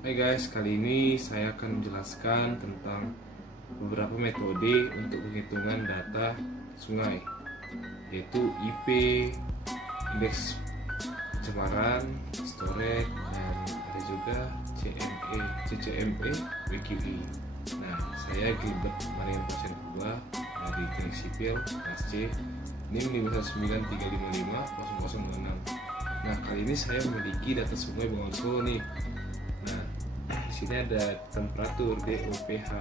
Hai guys, kali ini saya akan menjelaskan tentang beberapa metode untuk penghitungan data sungai, yaitu IP, indeks pencemaran, storage, dan ada juga CCME, WQI. Nah, saya Gilbert Marian Pasien Kuba dari Teknik Sipil kelas C, NIM 593550026. Nah, kali ini saya memiliki data sungai Bengawan Solo nih. Nah, di sini ada temperatur, DO, pH,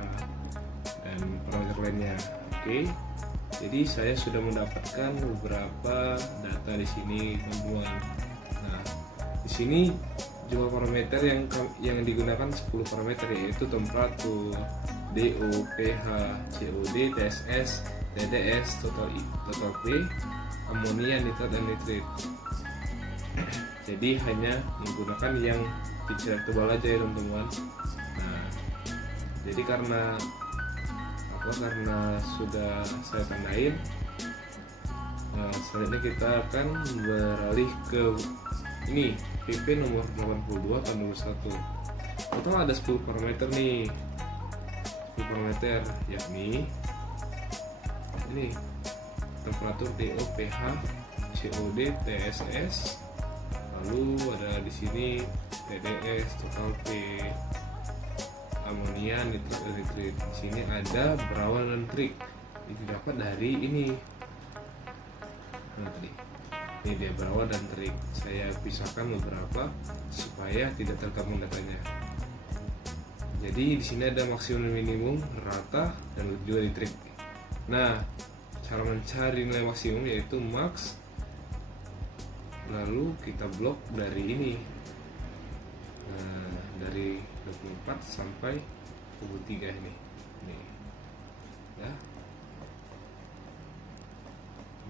dan parameter lainnya. Oke. Jadi saya sudah mendapatkan beberapa data di sini, teman-teman. Nah, di sini jumlah parameter yang digunakan 10 parameter, yaitu temperatur, DO, pH, COD, TSS, TDS, total P, amonia, nitrat, dan nitrit. Jadi hanya menggunakan yang kecil tebal aja ya teman-teman. Nah, jadi karena sudah saya tandain, selanjutnya kita akan beralih ke ini PP nomor 82 tahun 2021. Total ada 10 parameter nih, 10 parameter, yakni ini temperatur, DO, pH, COD, TSS, lalu ada di sini TDS, total P, amonia, nitrat, dan nitrit. Di sini ada berawan dan trik. Itu dapat dari ini. Nah, tadi ini dia berawan dan trik. Saya pisahkan beberapa supaya tidak tergabung datanya. Jadi di sini ada maksimum, minimum, rata, dan juga di trik. Nah, cara mencari nilai maksimum yaitu max. Lalu kita blok dari ini, dari 24 sampai 23 ini ya.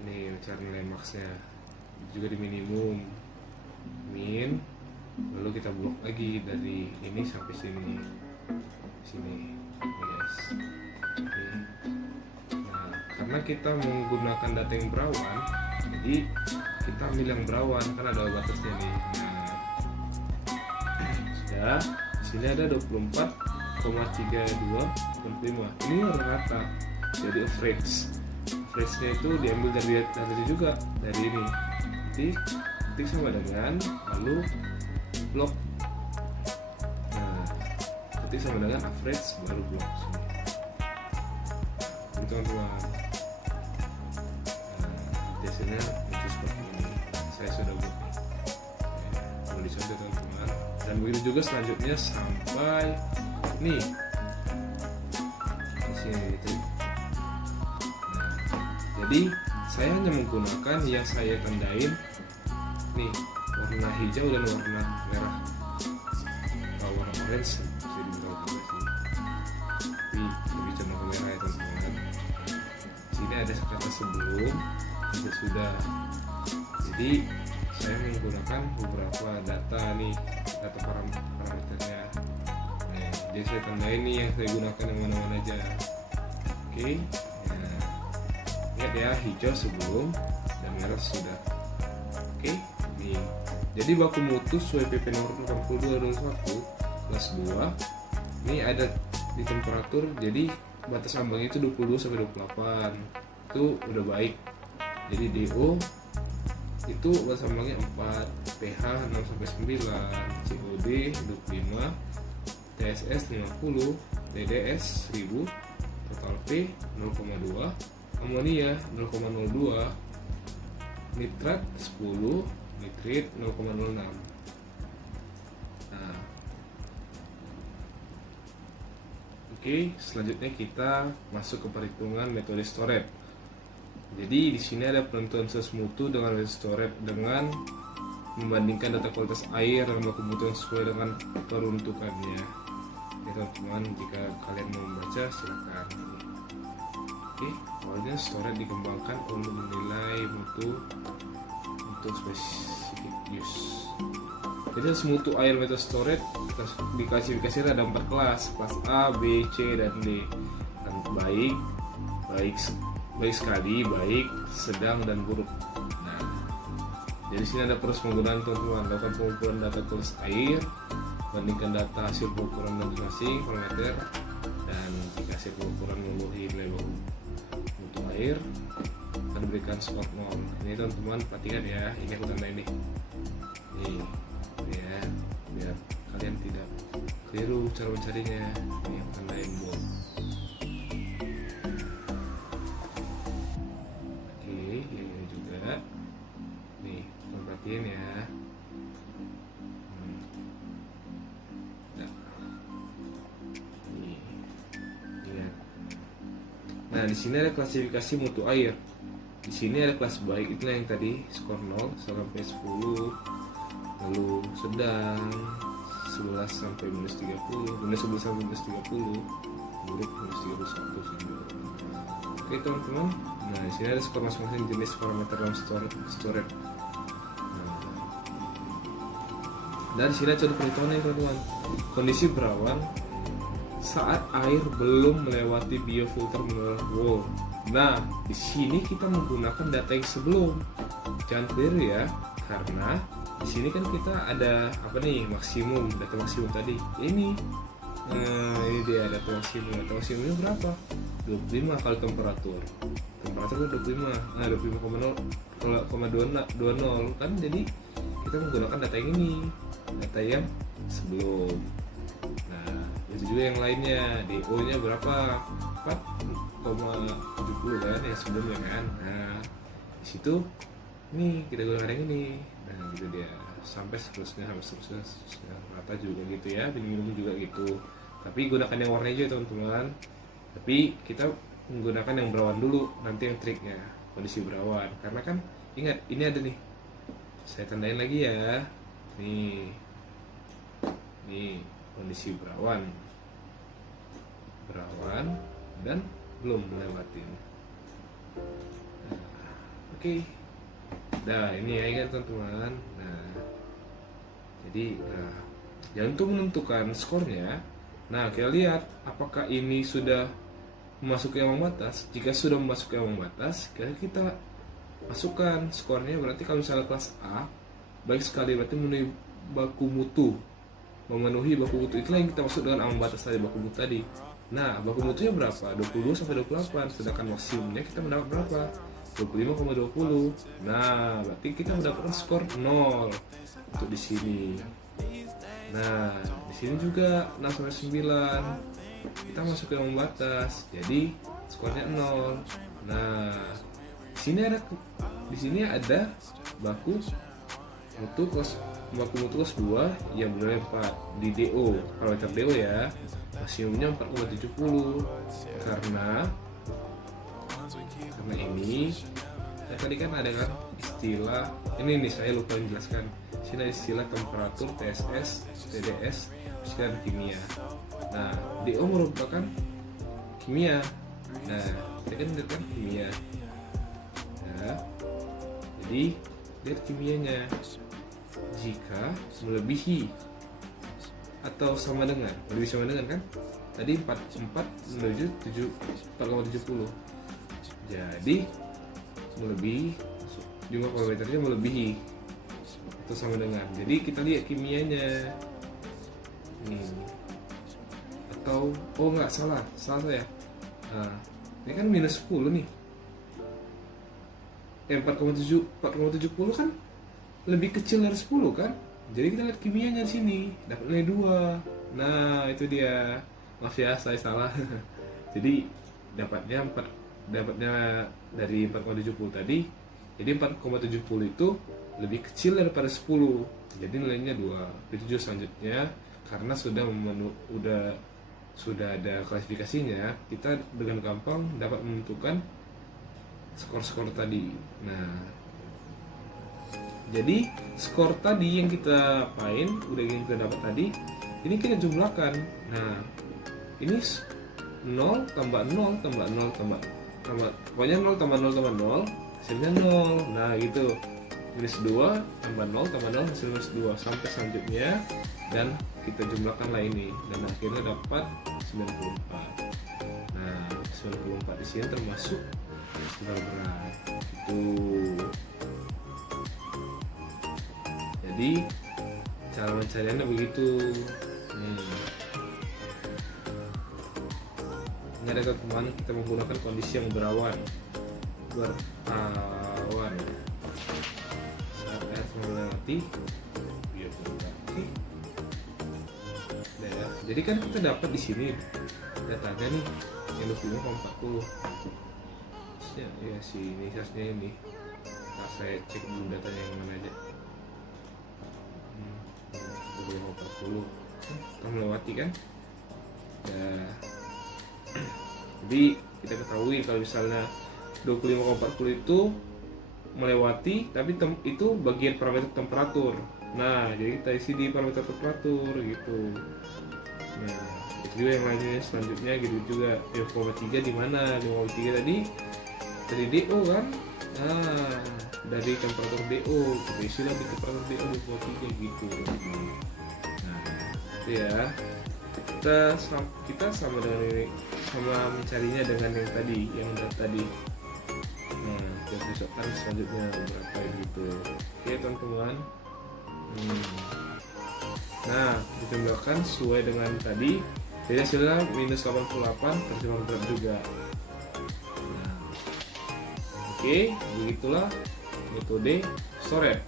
Ini cari nilai maxnya, juga di minimum, min, lalu kita blok lagi dari ini sampai sini, yes. Oke. Nah, karena kita menggunakan data yang berawan, jadi kita ambil yang berawan, kan ada batasnya nih. Nah, sudah. Di sini ada 24,3245. Ini rata, jadi average. Average-nya itu diambil dari data juga, dari ini. Ketik sama dengan, lalu blok. Nah, ketik sama dengan average, baru blok. Ini teman-teman. Biasanya itu seperti ini, saya sudah buat nih. Kalau dicontoh teman-teman, dan begitu juga selanjutnya sampai nih di sini itu. Nah, jadi saya hanya menggunakan yang saya tandain nih, warna hijau dan warna merah, warna orange bisa dibilang juga sih, tapi lebih cenderung merah ya teman-teman. Sini ada kata sebelum sudah. Jadi saya menggunakan beberapa data nih, data parameternya. Nah, jadi saya tandain nih yang saya gunakan yang mana-mana aja. Oke. Nah, lihat ya, hijau sebelum dan merah sudah. Oke. Nih. Jadi baku mutu sesuai PP nomor 82/21 kelas 2. Ini ada di temperatur, jadi batas ambang itu 22 sampai 28. Itu udah baik. Jadi DO itu batas ambangnya 4, pH 6 sampai 9, COD 25, TSS 50, TDS 1000, total P 0,2, amonia 0,02, nitrat 10, nitrit 0,06. Nah, oke, selanjutnya kita masuk ke perhitungan metode storage. Jadi di sini ada penentuan sus mutu dengan metode storage dengan membandingkan data kualitas air dengan baku mutu yang sesuai dengan peruntukannya. Ya teman-teman, jika kalian mau membaca silakan. Oke, awalnya storage dikembangkan untuk menilai mutu untuk spesifik use. Jadi mutu air metode storage diklasifikasi ada 4 kelas A, B, C, dan D. Dan baik sekali, baik, sedang, dan buruk. Nah, jadi sini ada proses penggunaan teman-teman, lakukan pengumpulan data kualitas air, bandingkan data hasil pengukuran masing-masing parameter, dan jika hasil pengukuran memenuhi nilai baku mutu air akan diberikan skor 0. Ini teman-teman perhatikan ya, ini aku tandain nih ya, biar kalian tidak keliru cara mencarinya. Ini aku tandain bold. Oke, ini juga nih, perhatiin ya. Nah, di sini ada klasifikasi mutu air. Di sini ada kelas baik, itulah yang tadi skor 0 sampai 10, lalu sedang 11 sampai minus 30, minus 11 sampai minus 30, buruk minus 31 sampai. Oke teman-teman, nah di sini ada skor masing-masing jenis parameter dalam storage. Dan di sini contoh perhitungannya teman-teman. Kondisi berawan saat air belum melewati biofilter mineral wall. Nah, di sini kita menggunakan data yang sebelum. Jangan keliru ya, karena di sini kan kita ada apa nih, maksimum, data maksimum tadi. Ini dia data maksimum. Data maksimumnya berapa? 25 kali temperatur. Temperatur 25. Nah, 25,20 kan, jadi kita menggunakan data yang ini, data yang sebelum. Itu juga yang lainnya, DO nya berapa? 4,70 kan yang sebelumnya kan. Nah di situ nih kita gunakan yang ini. Nah gitu dia, sampai seterusnya rata juga gitu ya, minum juga gitu. Tapi gunakan yang warna hijau teman-teman. Tapi kita menggunakan yang berawan dulu, nanti yang triknya kondisi berawan. Karena kan ingat ini ada nih, saya tandain lagi ya. Nih kondisi berawan dan belum melewatin. Oke. Nah ini ya kan teman-teman. Nah jadi untuk menentukan skornya, nah kita lihat apakah ini sudah memasuki ambang batas. Jika sudah memasuki ambang batas, kita masukkan skornya. Berarti kalau misalnya kelas A baik sekali, berarti memenuhi baku mutu. Itulah yang kita maksud dengan ambang batas tadi, baku mutu tadi. Nah, baku mutunya berapa? 22 sampai 28. Sedangkan maksimumnya kita mendapat berapa? 25,20. Nah, berarti kita mendapatkan skor 0 untuk di sini. Nah, di sini juga 6 sampai 9. Kita masuk ke ambang batas. Jadi, skornya 0. Nah, di sini ada baku mutu kelas 2 yang benar 4 di DO, parameter DO ya, maksimumnya 4,70. karena ini ya, tadi kan ada kan istilah ini nih, saya lupa menjelaskan. Sini ada istilah temperatur, TSS, TDS, dan kimia. Nah, DO merupakan kimia. Nah, kita kan kimia. Nah, jadi lihat kimianya. Jika melebihi atau sama dengan, lebih sama dengan kan tadi 4 menuju 4,70. Jadi melebihi, jumlah parameternya melebihi atau sama dengan. Jadi kita lihat kimianya atau enggak, salah saya. Nah, ini kan minus 10 nih. 4,70 kan lebih kecil dari 10 kan. Jadi kita lihat kimianya di sini, dapat nilai 2. Nah, itu dia. Maaf ya, saya salah. Jadi dapatnya dari 4,70 tadi. Jadi 4,70 itu lebih kecil daripada 10. Jadi nilainya 2. Itu juga selanjutnya, karena sudah ada klasifikasinya, kita dengan gampang dapat menentukan skor-skor tadi. Nah, jadi skor tadi yang kita kita dapat tadi, ini kita jumlahkan. Nah, ini 0 tambah 0 tambah 0 tambah pokoknya 0 tambah 0 tambah 0 hasilnya 0. Nah gitu, minus 2 tambah 0 tambah 0 hasil minus 2 sampai selanjutnya, dan kita jumlahkan lah ini, dan akhirnya dapat 94. Nah 94 di sini termasuk skor berat itu. Jadi Cara pencariannya begitu. Ini ada teman, kita menggunakan kondisi yang berawan saat air melewati biofilter. Oke. Nah, ya. Jadi kan kita dapat di sini datanya nih yang 25,40. Ya si ini sasnya ini. Nah, saya cek dulu datanya yang mana aja. 25,40 kita melewati kan. Nah, jadi kita ketahui kalau misalnya 25,40 itu melewati, tapi itu bagian parameter temperatur. Nah, jadi kita isi di parameter temperatur gitu. Nah, itu juga yang lainnya selanjutnya gitu juga. 5,3 di mana? 5,3 tadi dari DO kan? Nah, dari temperatur DO kita isi di temperatur DO 5,3 gitu. Nah, itu ya. Kita sama dengan ini, sama mencarinya dengan yang tadi. Nah, kita cocokkan selanjutnya berapa gitu. Oke teman-teman. Nah, ditambahkan sesuai dengan tadi. Jadi hasilnya minus 88 terjemah berat juga. Nah, oke, begitulah metode Soret.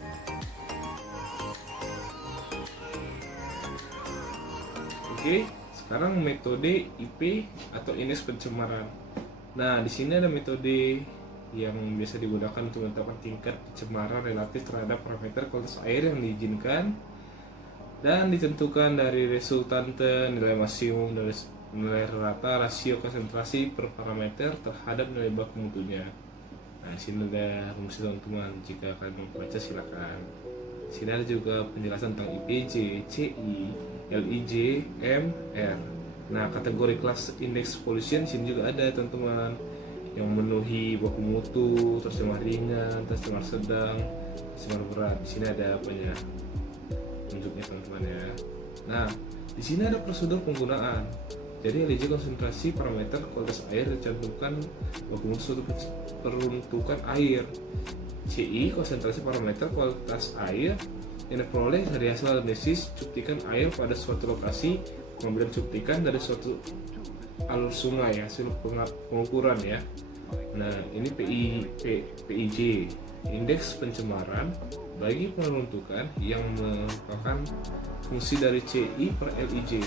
Oke, sekarang metode IP atau indeks pencemaran. Nah, di sini ada metode yang biasa digunakan untuk menetapkan tingkat pencemaran relatif terhadap parameter kualitas air yang diizinkan dan ditentukan dari resultante, nilai maksimum, dari nilai rata, rasio konsentrasi per parameter terhadap nilai baku mutunya. Nah, sini ada rumusnya teman-teman. Jika kalian membaca silakan. Sini ada juga penjelasan tentang IPJ, CI, LIJ, MR. Nah, kategori kelas indeks pollution sini juga ada teman-teman, yang memenuhi baku mutu, tercemar ringan, tercemar sedang, tercemar berat. Di sini ada apanya? Tunjuknya teman-teman ya. Nah, di sini ada prosedur penggunaan. Jadi LIJ konsentrasi parameter kualitas air dicantumkan baku mutu suatu peruntukan air. CI konsentrasi parameter kualitas air yang diperoleh dari hasil analisis cuplikan air pada suatu lokasi, kemudian cuplikan dari suatu alur sungai, hasil pengukuran ya. Nah, ini PIJ, indeks pencemaran bagi penentukan yang merupakan fungsi dari CI per LIJ.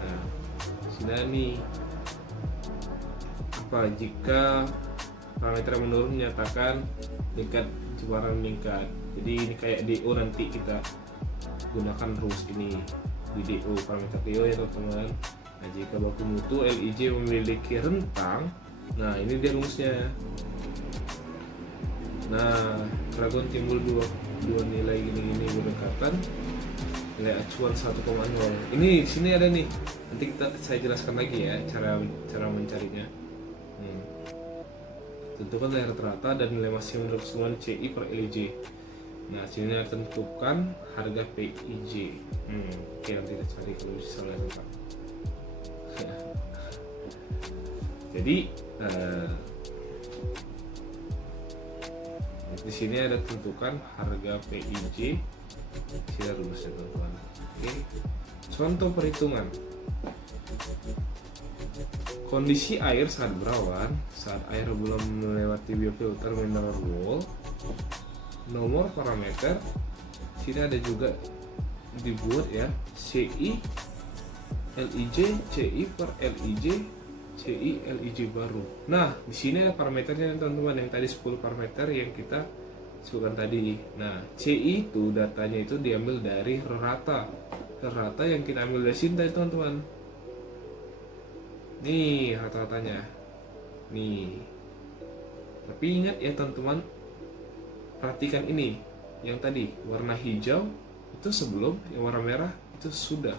Nah, sini nih apa jika parameter yang menurun menyatakan tingkat pencemaran meningkat. Jadi ini kayak DO, nanti kita gunakan rumus ini di DO, parameter DO ya teman-teman. Nah, jika baku mutu LIJ memiliki rentang, nah ini dia rumusnya. Nah, keraguan timbul dua nilai gini berdekatan, nilai acuan 1,0. Ini di sini ada nih. Nanti saya jelaskan lagi ya cara mencarinya. Tentukan nilai rata-rata dan nilai maksimum dari keseluruhan CI per LIJ. Nah, sini tentukan harga PIJ. Oke, nanti kita cari kalau misalnya tentang. Jadi di sini ada tentukan harga PIJ. Sini rumusnya teman-teman. Oke. Contoh perhitungan. Kondisi air saat berawan, saat air belum melewati biofilter mineral wall. Nomor parameter sini ada juga dibuat ya, CI LIJ, CI per LIJ, CI LIJ baru. Nah, di sini ada parameternya teman-teman, yang tadi 10 parameter yang kita sebutkan tadi. Nah, CI itu datanya itu diambil dari rata yang kita ambil dari sini teman-teman. Nih rata-ratanya. Nih. Tapi ingat ya teman-teman, perhatikan ini. Yang tadi warna hijau itu sebelum, yang warna merah itu sudah.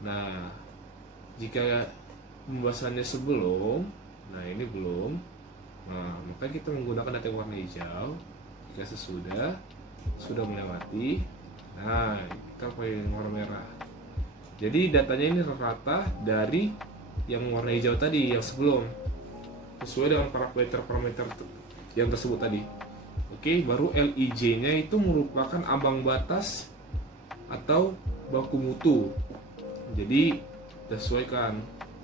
Nah, jika pembahasannya sebelum, nah ini belum. Nah, maka kita menggunakan data warna hijau. Jika sesudah, sudah melewati. Nah, kita pakai warna merah. Jadi datanya ini rata dari yang warna hijau tadi, yang sebelum, sesuai dengan parameter yang tersebut tadi. Oke, baru LIJ nya itu merupakan ambang batas atau baku mutu. Jadi kita sesuaikan.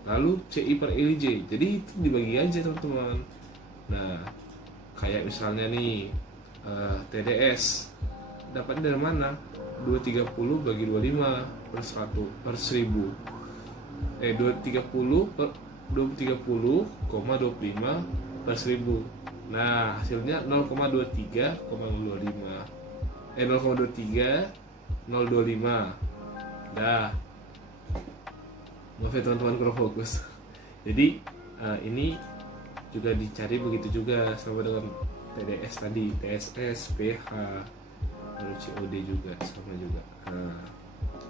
Lalu CI per LIJ, jadi itu dibagi aja teman-teman. Nah, kayak misalnya nih TDS dapat dari mana? 230 bagi 25 per 100 per 1000. 230 per 230,25 per 1000. Nah, hasilnya 0,23,025. 0,23,025. Nah, maaf ya teman-teman kurang fokus. Jadi ini juga dicari begitu juga sama dengan TDS tadi, TSS, PH, lalu COD juga sama juga.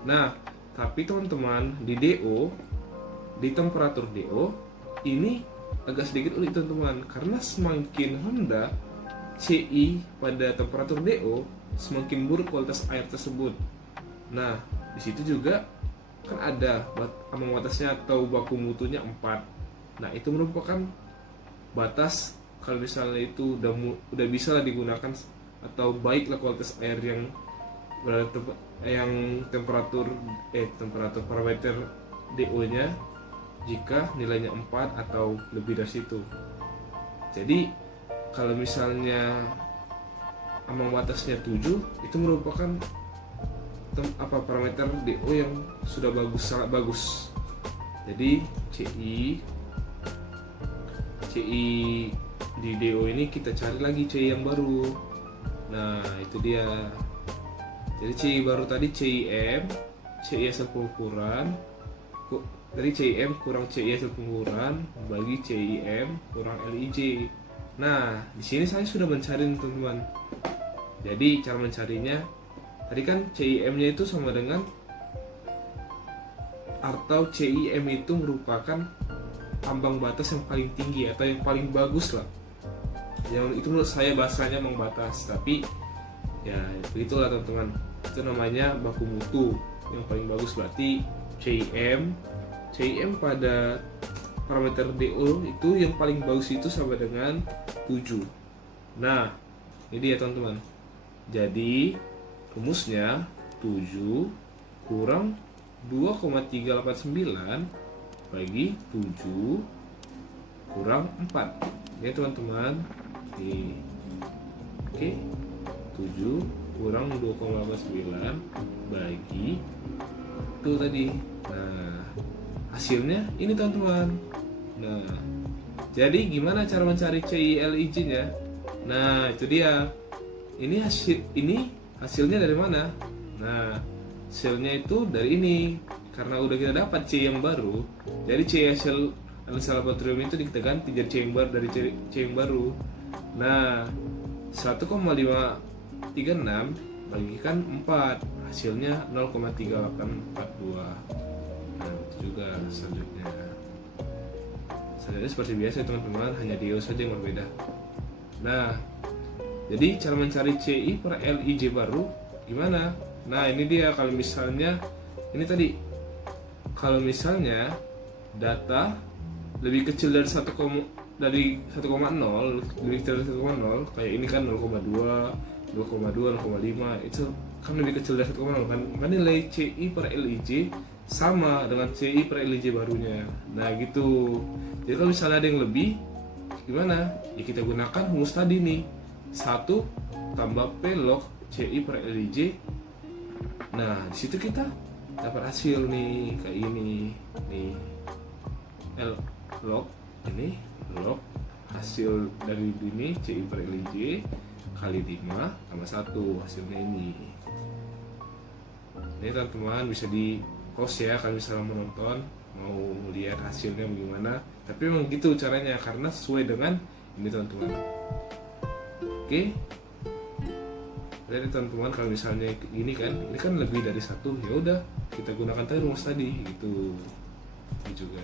Nah, tapi teman-teman di DO, di temperatur DO ini agak sedikit unik teman-teman, karena semakin rendah CI pada temperatur DO, semakin buruk kualitas air tersebut. Nah, di situ juga kan ada ambang batasnya atau baku mutunya 4. Nah, itu merupakan batas kalau misalnya itu udah bisa lah digunakan, atau baiklah kualitas air yang temperatur parameter DO-nya jika nilainya 4 atau lebih dari situ. Jadi kalau misalnya ambang batasnya 7, itu merupakan parameter DO yang sudah bagus, sangat bagus. Jadi CI di DO ini kita cari lagi CI yang baru. Nah, itu dia. Jadi CI baru tadi CIM, CI hasil pengukuran. Dari CIM kurang CI hasil pengukuran bagi CIM kurang LIJ. Nah, di sini saya sudah mencari teman-teman. Jadi cara mencarinya tadi kan CIM-nya itu sama dengan, atau CIM itu merupakan ambang batas yang paling tinggi atau yang paling bagus lah. Yang itu menurut saya bahasanya ambang batas, tapi ya begitulah teman-teman. Itu namanya baku mutu yang paling bagus, berarti CIM pada parameter DO itu yang paling bagus itu sama dengan 7. Nah, ini dia teman-teman. Jadi rumusnya 7 kurang 2,389 bagi 7 kurang 4. Ini teman-teman. Oke. 7 kurang 2,89 bagi itu tadi. Nah, hasilnya ini teman-teman. Nah, jadi gimana cara mencari CILIJ-nya? Nah, itu dia. Ini hasilnya dari mana? Nah, hasilnya itu dari ini. Karena udah kita dapat C yang baru, jadi C hasil analisa laboratorium itu kita ganti jadi C yang baru dari C yang baru. Nah, 1,536 bagikan 4, hasilnya 0,3842. Nah, itu juga selanjutnya. Selanjutnya seperti biasa teman-teman, hanya DO saja yang berbeda. Nah, jadi cara mencari CI per LIJ baru gimana? Nah, ini dia. Kalau misalnya ini tadi, kalau misalnya data lebih kecil dari 1,0, lebih kecil dari 1,0, kayak ini kan 0,2, 0,5, itu kan lebih kecil dari 1,0 kan, maka nilai CI per LIJ sama dengan CI per LIJ barunya. Nah, gitu. Jadi kalau misalnya ada yang lebih, gimana? Ya kita gunakan rumus tadi nih, 1 tambah P log CI per LIJ. Nah, di situ kita dapat hasil nih kayak ini nih, log hasil dari ini CI per LIJ kali 5 tambah 1, hasilnya ini. Ini teman-teman bisa di pause ya kalau misalnya menonton mau lihat hasilnya bagaimana. Tapi memang gitu caranya karena sesuai dengan ini teman-teman. Oke. Jadi teman-teman kalau misalnya ini kan lebih dari 1, ya udah kita gunakan tadi rumus tadi gitu. Ini juga.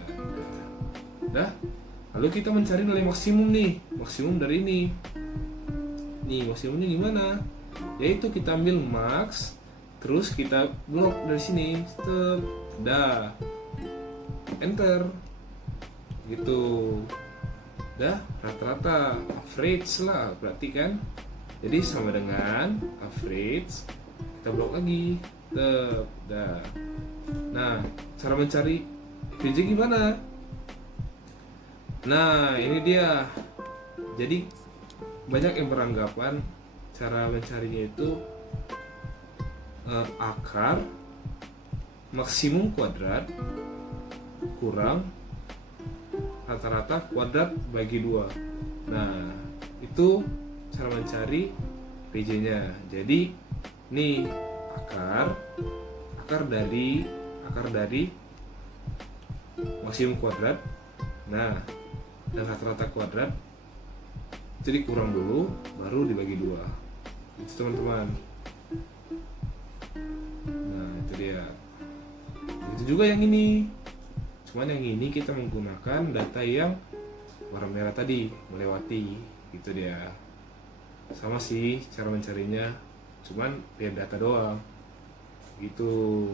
Udah. Lalu kita mencari nilai maksimum nih, maksimum dari ini. Nih maksimumnya gimana? Yaitu kita ambil max, terus kita blok dari sini, step, dah, enter, gitu. Dah rata-rata average lah berarti kan. Jadi sama dengan average, kita blok lagi. Dah. Nah, cara mencari PJ gimana? Nah, ini dia. Jadi banyak yang beranggapan cara mencarinya itu akar maksimum kuadrat kurang rata-rata kuadrat bagi 2. Nah, itu cara mencari PJ-nya. Jadi nih akar dari maksimum kuadrat. Nah, dan rata-rata kuadrat jadi kurang dulu baru dibagi 2. Itu teman-teman. Nah, itu dia. Itu juga yang ini. Cuman yang ini kita menggunakan data yang warna merah tadi, melewati. Gitu dia. Sama sih cara mencarinya, cuman beda data doang. Gitu.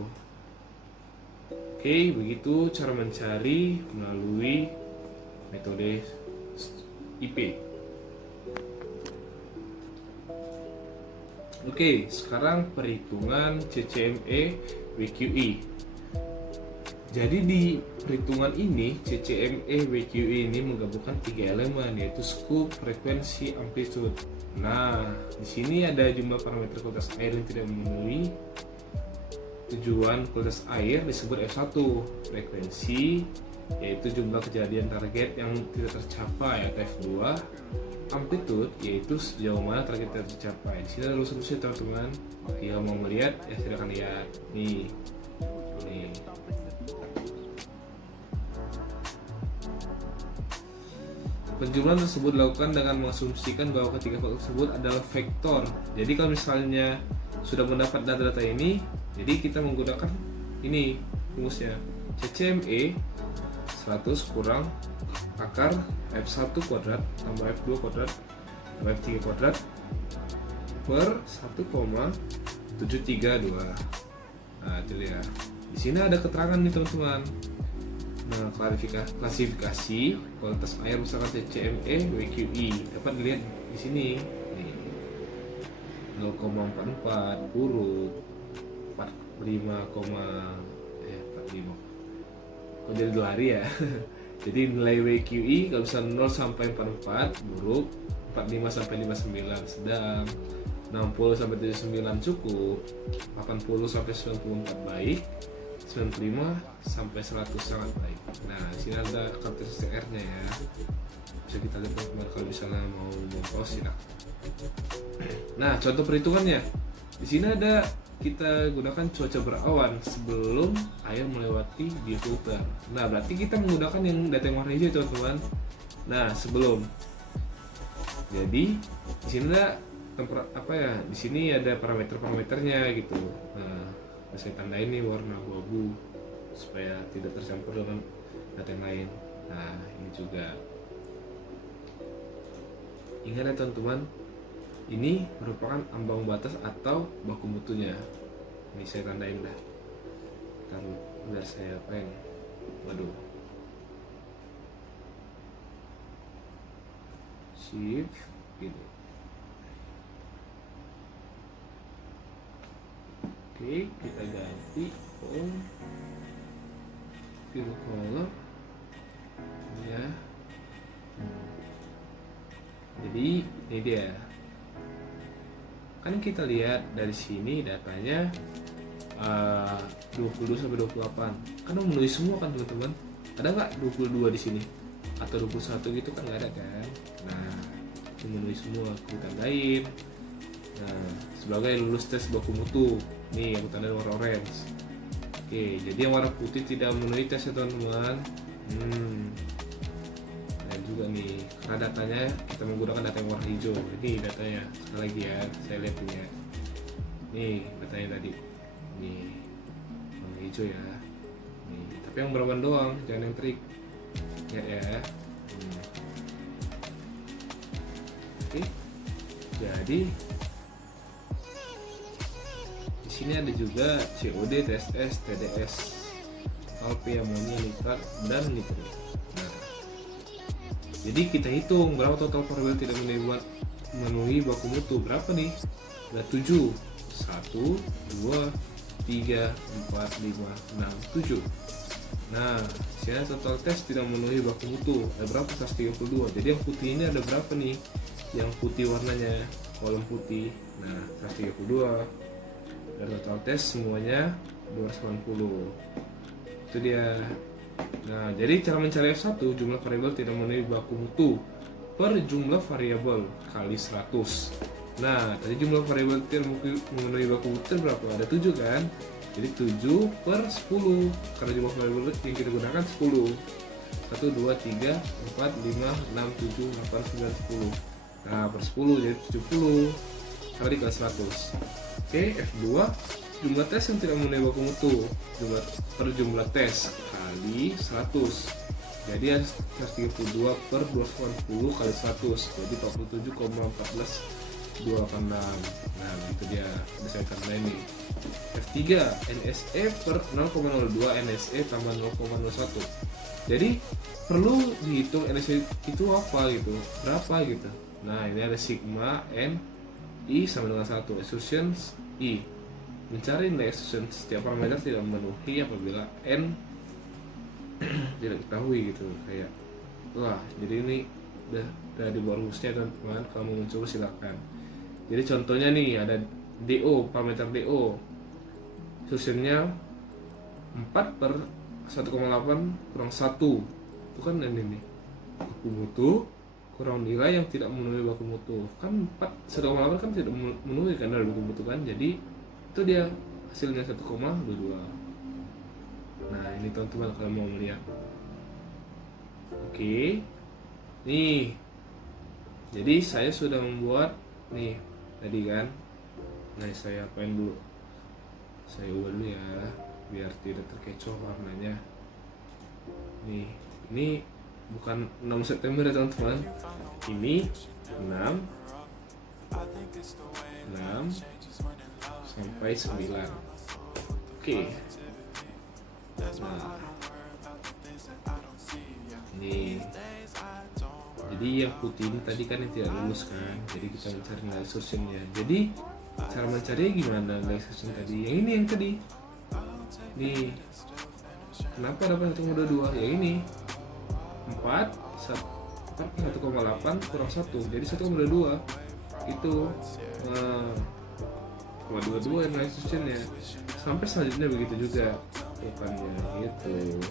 Oke, begitu cara mencari melalui metode IP. Oke, sekarang perhitungan CCME WQE. Jadi di perhitungan ini CCME WQE ini menggabungkan 3 elemen, yaitu scope, frekuensi, amplitude. Nah, di sini ada jumlah parameter kualitas air yang tidak memenuhi tujuan kualitas air disebut F1. Frekuensi yaitu jumlah kejadian target yang tidak tercapai atau F2. Amplitude yaitu sejauh mana target tidak tercapai. Di sini ada rumus-rumusnya teman-teman. Jika mau melihat ya silakan lihat. Nih. Penjumlahan tersebut dilakukan dengan mengasumsikan bahwa ketiga faktor tersebut adalah vektor. Jadi kalau misalnya sudah mendapat data-data ini, jadi kita menggunakan ini rumusnya. CCME 100 kurang akar F1 kuadrat tambah F2 kuadrat tambah F3 kuadrat per 1,732. Nah, itu dia. Di sini ada keterangan nih teman-teman. Nah, klasifikasi kualitas air misalkan CCME WQE dapat dilihat di sini. Nih. 0,44 buruk 45, kok jadi lari ya. Jadi nilai WQE kalau bisa 0 sampai 44 buruk, 45 sampai 59 sedang, 60 sampai 79 cukup, 80 sampai 94 baik, 95 sampai 100 sangat baik. Nah, di sini ada karakteristik R-nya ya. Bisa kita lihat teman-teman kalau misalnya mau pause ya. Nah, contoh perhitungannya. Di sini ada kita gunakan cuaca berawan sebelum air melewati difilter. Nah, berarti kita menggunakan yang data yang warna hijau teman-teman. Nah, sebelum. Jadi di sini ada di sini ada parameternya gitu. Nah, saya tandain nih warna abu-abu supaya tidak tercampur dengan data yang lain. Nah, ini juga. Ingat ya teman-teman, ini merupakan ambang batas atau baku mutunya. Ini saya tandain dah. Biar saya pen. Waduh. Shift gini. Oke, kita ganti fill column ya. Jadi ini dia. Kan kita lihat dari sini datanya 22 sampai 28. Kan memenuhi semua kan teman-teman. Ada nggak 22 di sini? Atau 21 gitu kan nggak ada kan? Nah, memenuhi semua aku tandain. Nah, sebagai lulus tes baku mutu. Nih aku tandain warna orange. Oke, jadi yang warna putih tidak memenuhi tes ya teman-teman. Nah juga nih, karena datanya kita menggunakan data yang warna hijau. Ini datanya, sekali lagi ya, saya lihat punya. Nih datanya tadi. Nih warna hijau ya. Nih, tapi yang berwarna doang, jangan yang trik. Ya. Oke, jadi di sini ada juga COD, TSS, TDS, alpha, amonia, nitrat, dan nitrit. Nah, jadi kita hitung berapa total variabel tidak memenuhi baku mutu. Berapa nih? Ada 7. 1, 2, 3, 4, 5, 6, 7. Nah, saya total tes tidak memenuhi baku mutu. Ada berapa? 132. Jadi yang putih ini ada berapa nih? Yang putih warnanya, kolom putih. Nah, 132. Dan total tes semuanya 290. Itu dia. Nah, jadi cara mencari F1, jumlah variabel tidak memenuhi baku mutu per jumlah variabel kali 100. Nah, tadi jumlah variabel tidak memenuhi baku mutu berapa? Ada 7 kan? Jadi 7 per 10. Karena jumlah variabel yang kita gunakan 10. 1, 2, 3, 4, 5, 6, 7, 8, 9, 10. Nah, per 10 jadi 70 kali 100. Oke, F2 jumlah tes yang tidak memenuhi baku mutu per jumlah tes kali 100. Jadi 132 per 280 kali 100. Jadi 47,1426. Nah, itu dia bisa karena ini. F3 NSE per 0,02 NSE tambah 0,01. Jadi perlu dihitung NSE itu apa gitu, berapa gitu. Nah, ini ada sigma N I sama dengan 1. Assumptions I. Mencari nilai assumption setiap parameter tidak memenuhi apabila N tidak diketahui gitu. Kayak wah, jadi ini udah di bawah rumusnya teman-teman. Kalau mau mencoba silakan. Jadi contohnya nih ada DO, parameter DO. Assumptionnya 4 per 1,8 kurang 1. Itu kan ini baku mutu kurang nilai yang tidak memenuhi baku mutu. Kan 1,8 kan tidak memenuhi kan dari baku mutu kan. Jadi itu dia hasilnya 1,22. Nah, ini teman-teman kalau mau melihat. Oke. Nih. Jadi saya sudah membuat nih tadi kan. Nah, saya apain dulu? Saya ubah dulu ya biar tidak terkecoh warnanya. Nih, ini bukan 6 September ya teman-teman. Ini 6 sampai 9. Oke. Nah, ini jadi yang putih ini tadi kan yang tidak lulus kan. Jadi kita mencari nilai assumptionnya. Jadi cara mencarinya gimana nilai assumption tadi? Yang ini yang tadi. Nih. Kenapa dapat 1,22? Ya ini 4 1,8 kurang 1 jadi 1,22 itu 0,22 nilai assumptionnya. Sampai selanjutnya begitu juga bukannya gitu.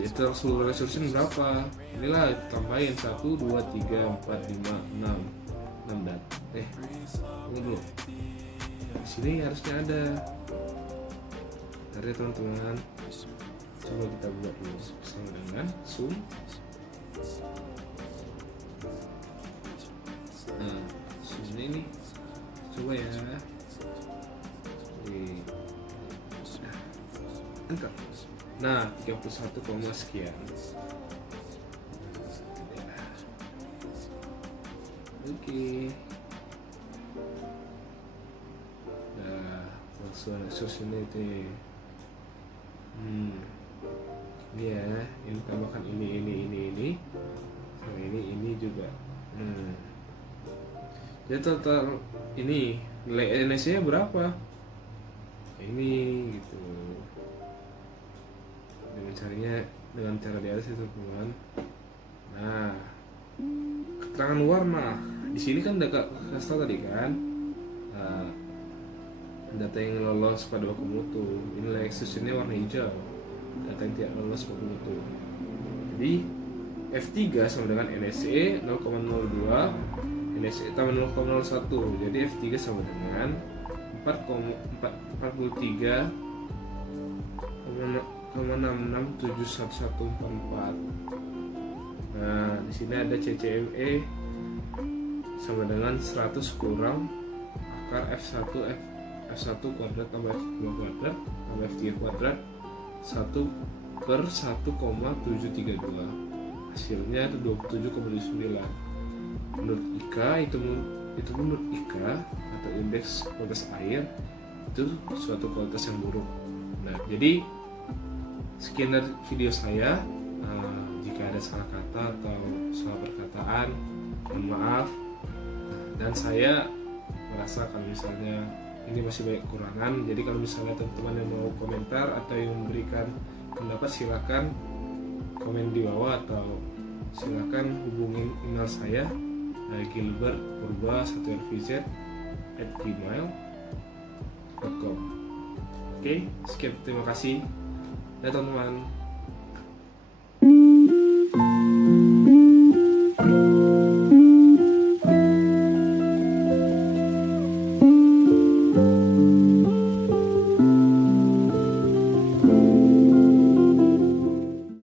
Jadi seluruh assumption berapa? Inilah tambahin 1, 2, 3, 4, 5, 6 dan tunggu dulu. Di sini harusnya ada teman-teman. Coba kita buat dulu bersama dengan zoom. Nah, zoom ini coba ya. Enter. Nah, 31, sekian. Oke. Nah, langsung assumption itu. Ini ya, ini tambahkan ini sama ini juga. Jadi total ini nilai NSE nya berapa? Ini gitu. Dan mencarinya dengan cara di atas itu teman. Nah, keterangan warna di sini kan udah kasih tadi kan. Nah, data yang lolos pada baku mutu. Ini nilai assumptionnya warna hijau. Data yang tidak lolos baku mutu. Jadi F3 sama dengan NSE 0,02, NSE tambah 0,01. Jadi F3 sama dengan 43,667144. Nah, di sini ada CCME sama dengan 100 kurang akar F1 kuadrat tambah F2 kuadrat tambah F3 kuadrat 1 per 1,732. Hasilnya itu 27,29. Menurut IKA itu menurut IKA atau indeks kualitas air itu suatu kualitas yang buruk. Nah, jadi sekian dari video saya. Jika ada salah kata atau salah perkataan, mohon maaf. Dan saya merasa kalau misalnya ini masih banyak kekurangan. Jadi kalau misalnya teman-teman yang mau komentar atau yang memberikan pendapat, silakan komen di bawah atau silakan hubungin email saya gilbertpurba1rvz@gmail.com. Oke, sekian, terima kasih ya teman-teman.